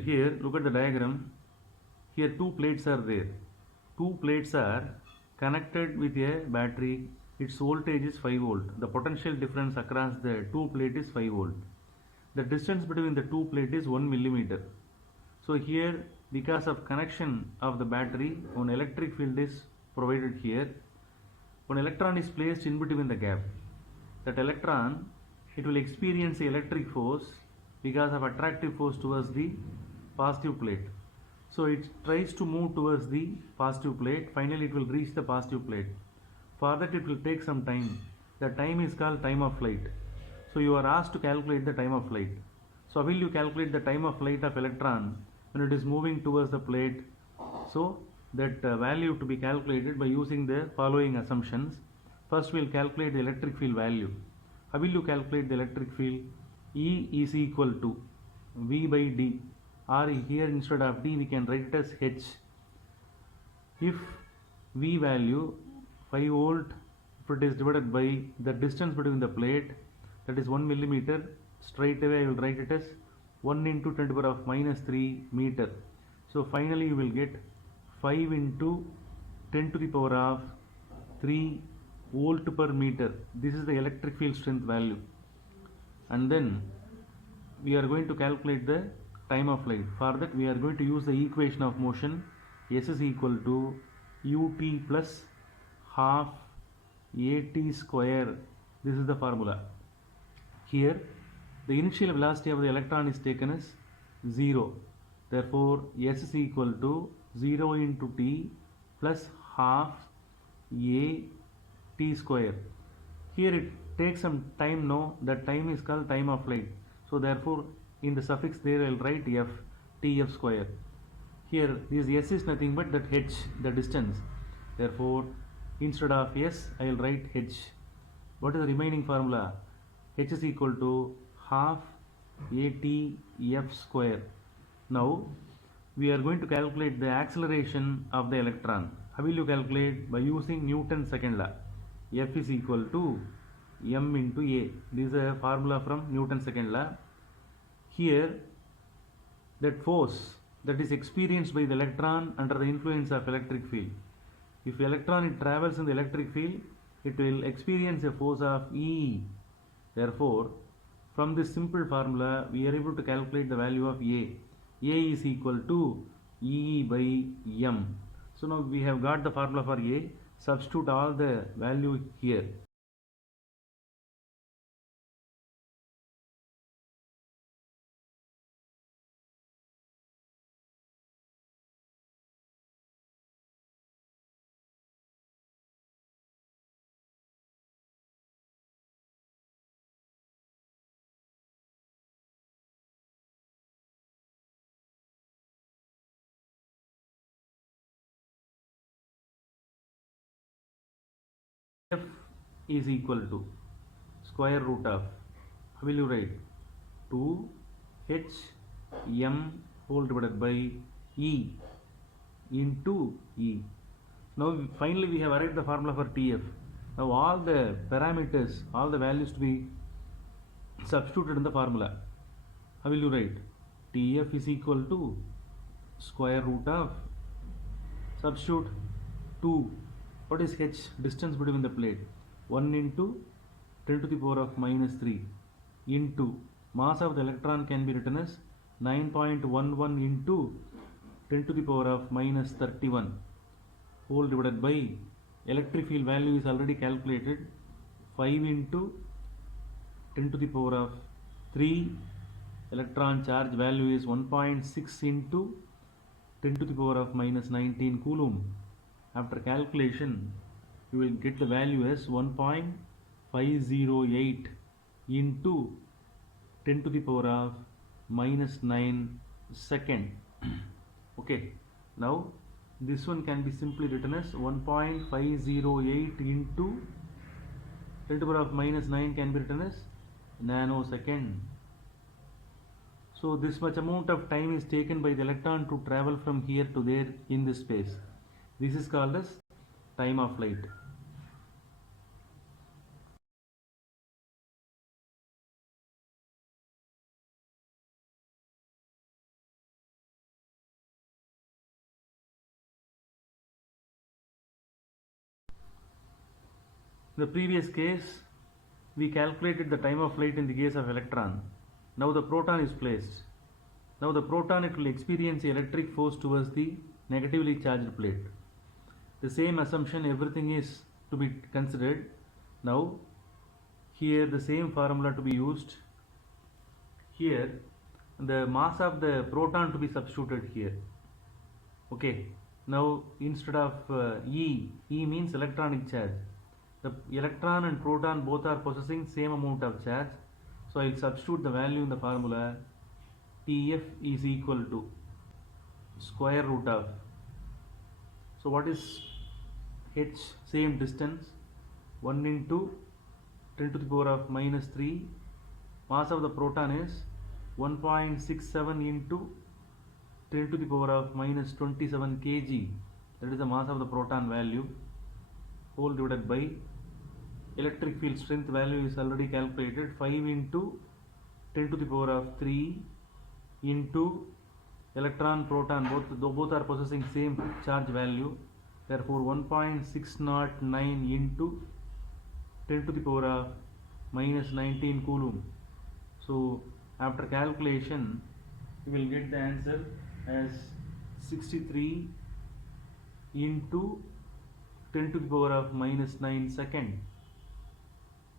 Here, look at the diagram. Here two plates are there. Two plates are connected with a battery. Its voltage is 5 volt. The potential difference across the two plate is 5 volt. The distance between the two plate is 1 millimeter. So here, because of connection of the battery, one electric field is provided here. One electron is placed in between the gap. That electron, it will experience the electric force because of attractive force towards the positive plate. So it tries to move towards the positive plate. Finally, it will reach the positive plate. For that, it will take some time. The time is called time of flight. So you are asked to calculate the time of flight. So how will you calculate the time of flight of electron when it is moving towards the plate? So that value to be calculated by using the following assumptions. First, we will calculate the electric field value. How will you calculate the electric field? E is equal to V by D, or here instead of D we can write it as H. If V value 5 volt, if it is divided by the distance between the plate, that is 1 millimeter, straight away I will write it as 1 into 10 to the power of minus 3 meter. So finally you will get 5 into 10 to the power of 3 volt per meter. This is the electric field strength value. And then we are going to calculate the time of flight. For that we are going to use the equation of motion. S is equal to ut plus half at square. This is the formula. Here the initial velocity of the electron is taken as 0. Therefore S is equal to 0 into t plus half a t square. Here it takes some time, no, that time is called time of flight. So therefore in the suffix there I will write f, tf square. Here this s is nothing but that h, the distance. Therefore instead of s I will write h. What is the remaining formula? H is equal to half atf square. Now we are going to calculate the acceleration of the electron. How will you calculate? By using Newton's second law. F is equal to m into a. This is a formula from Newton's second law. Here that force that is experienced by the electron under the influence of electric field. If electron it travels in the electric field, it will experience a force of E. Therefore, from this simple formula, we are able to calculate the value of A. A is equal to E by M. So now we have got the formula for A. Substitute all the value here. F is equal to square root of, how will you write? 2h m whole divided by E into E. Now finally we have arrived the formula for TF. Now all the parameters, all the values to be substituted in the formula. How will you write? TF is equal to square root of, substitute 2. What is h? Distance between the plate. 1 into 10 to the power of minus 3 into mass of the electron can be written as 9.11 into 10 to the power of minus 31 whole divided by electric field value is already calculated, 5 into 10 to the power of 3. Electron charge value is 1.6 into 10 to the power of minus 19 coulomb. After calculation, you will get the value as 1.508 into 10 to the power of minus 9 second. Okay, now this one can be simply written as 1.508 into 10 to the power of minus 9 can be written as nanosecond. So this much amount of time is taken by the electron to travel from here to there in this space. This is called as time of flight. the previous case we calculated the time of flight in the case of electron. Now the proton is placed. Now the proton, it will experience electric force towards the negatively charged plate. The same assumption, everything is to be considered. Now here the same formula to be used. Here the mass of the proton to be substituted here. Okay, now instead of E means electronic charge. The electron and proton both are possessing same amount of charge, so I will substitute the value in the formula. TF is equal to square root of, so what is H? Same distance, 1 into 10 to the power of minus 3. Mass of the proton is 1.67 into 10 to the power of minus 27 kg. That is the mass of the proton value, whole divided by electric field strength value is already calculated, 5 into 10 to the power of 3 into electron proton, both are possessing same charge value, therefore 1.609 into 10 to the power of minus 19 coulomb. So after calculation you will get the answer as 63 into 10 to the power of minus 9 second.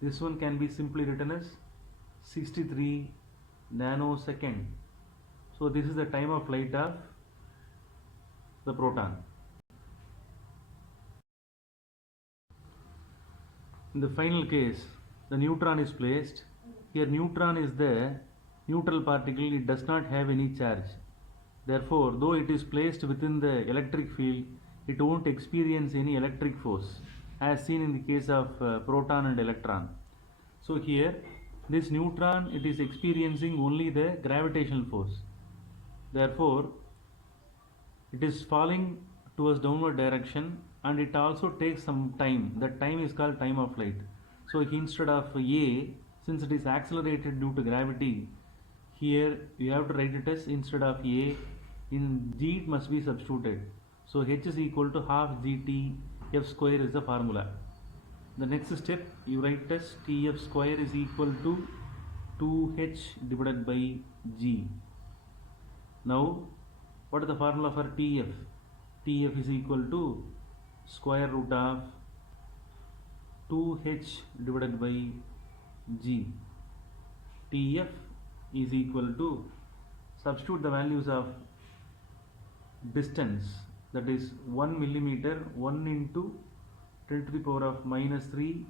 This one can be simply written as 63 nanosecond. So this is the time of flight of the proton. In the final case, the neutron is placed. Here neutron is the neutral particle, it does not have any charge. Therefore, though it is placed within the electric field, it won't experience any electric force as seen in the case of proton and electron. So here this neutron, it is experiencing only the gravitational force. Therefore, it is falling towards downward direction and it also takes some time. That time is called time of flight. So instead of A, since it is accelerated due to gravity, here you have to write it as, instead of A, in G it must be substituted. So H is equal to half GT F square is the formula. The next step you write as TF square is equal to 2H divided by G. Now what is the formula for TF? TF is equal to square root of 2H divided by G. TF is equal to, substitute the values of distance, that is 1 millimeter, 1 into 10 to the power of minus 3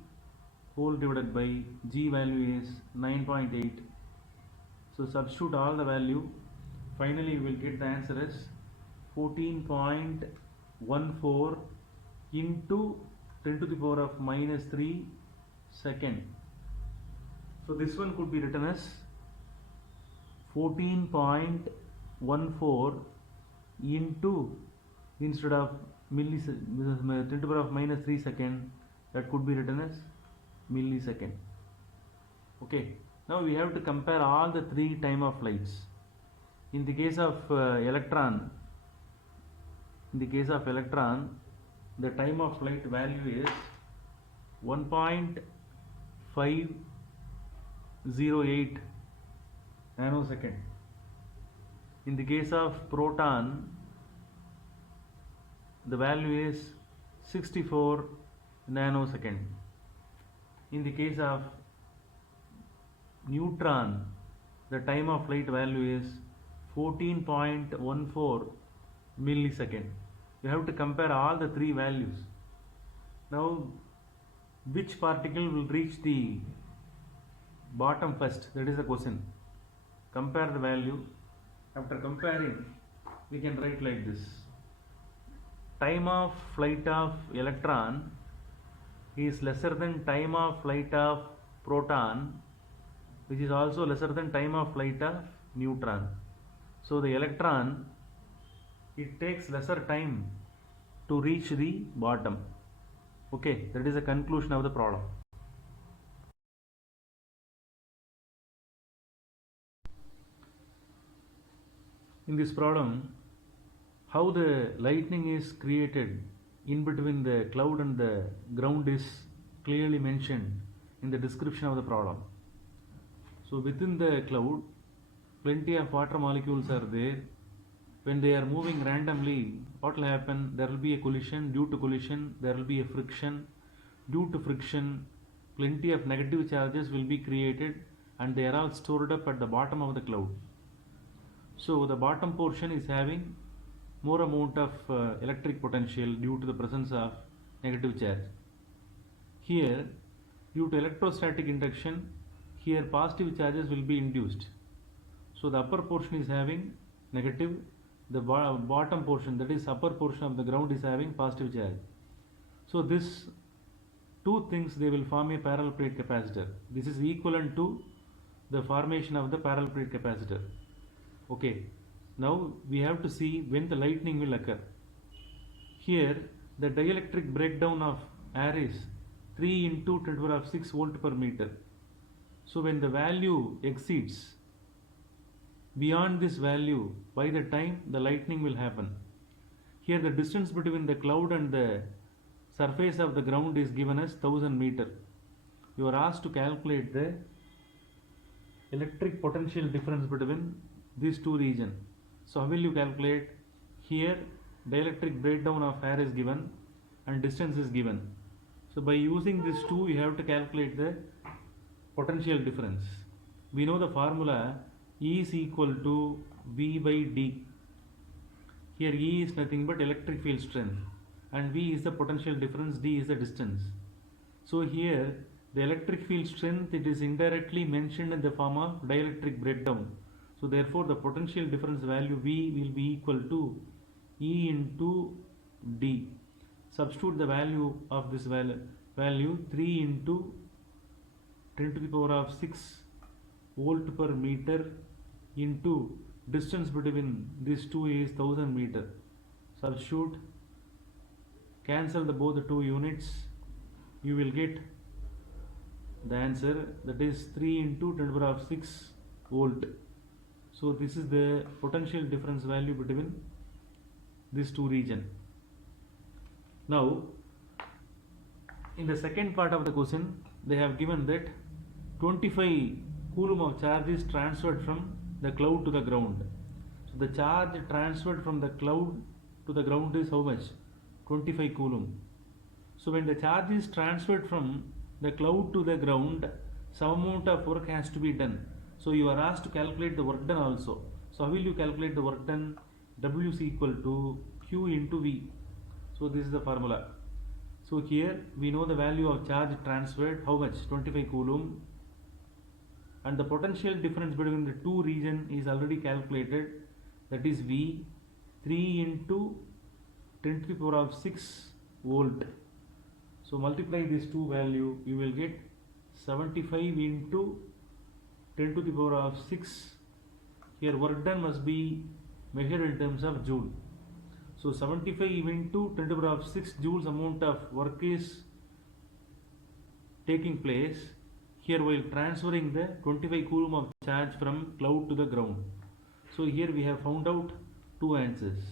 whole divided by G value is 9.8. So substitute all the value, finally you will get the answer as 14.14 into 10 to the power of minus 3 second. So this one could be written as 14.14 into, instead of 10 to the power of minus 3 second, that could be written as millisecond. Okay, now we have to compare all the three time of flights. In the case of electron, the time of flight value is 1.508 nanosecond. In the case of proton, the value is 64 nanosecond. In the case of neutron, the time of flight value is 14.14 millisecond. You have to compare all the three values. Now, which particle will reach the bottom first? That is the question. Compare the value. After comparing, we can write like this. Time of flight of electron is lesser than time of flight of proton, which is also lesser than time of flight of neutron. So the electron, it takes lesser time to reach the bottom. Okay, that is the conclusion of the problem. In this problem, how the lightning is created in between the cloud and the ground is clearly mentioned in the description of the problem. So within the cloud, plenty of water molecules are there. When they are moving randomly, what will happen? There will be a collision. Due to collision, there will be a friction. Due to friction, plenty of negative charges will be created, and they are all stored up at the bottom of the cloud. So the bottom portion is having more amount of electric potential due to the presence of negative charge. Here, due to electrostatic induction, here positive charges will be induced. So the upper portion is having negative, the bottom portion, that is upper portion of the ground, is having positive charge. So this two things, they will form a parallel plate capacitor. This is equivalent to the formation of the parallel plate capacitor. Okay, now we have to see when the lightning will occur. Here the dielectric breakdown of air is 3 into 10⁶ volt per meter. So when the value exceeds beyond this value, by the time the lightning will happen, here the distance between the cloud and the surface of the ground is given as 1000 meter. You are asked to calculate the electric potential difference between these two regions. So how will you calculate? Here dielectric breakdown of air is given and distance is given. So by using these two, you have to calculate the potential difference. We know the formula, E is equal to V by D. Here E is nothing but electric field strength, and V is the potential difference, D is the distance. So here the electric field strength, it is indirectly mentioned in the form of dielectric breakdown. So therefore the potential difference value V will be equal to E into D. Substitute the value of this value 3 into 10⁶ volt per meter into distance between these two is 1000 meter. Substitute, cancel both the two units, you will get the answer, that is 3 into 10⁶ volt. So this is the potential difference value between these two regions. Now in the second part of the question, they have given that 25 coulomb of charge is transferred from the cloud to the ground. So the charge transferred from the cloud to the ground is how much? 25 coulomb. So when the charge is transferred from the cloud to the ground, some amount of work has to be done. So you are asked to calculate the work done also. So how will you calculate the work done? W is equal to Q into V. So this is the formula. So here we know the value of charge transferred, how much? 25 coulomb. And the potential difference between the two regions is already calculated, that is V, 3 into 10⁶ volt. So multiply these two value, you will get 75 into 10⁶. Here work done must be measured in terms of joule. So 75 into 10⁶ joules amount of work is taking place here while transferring the 25 coulomb of charge from cloud to the ground. So here we have found out two answers.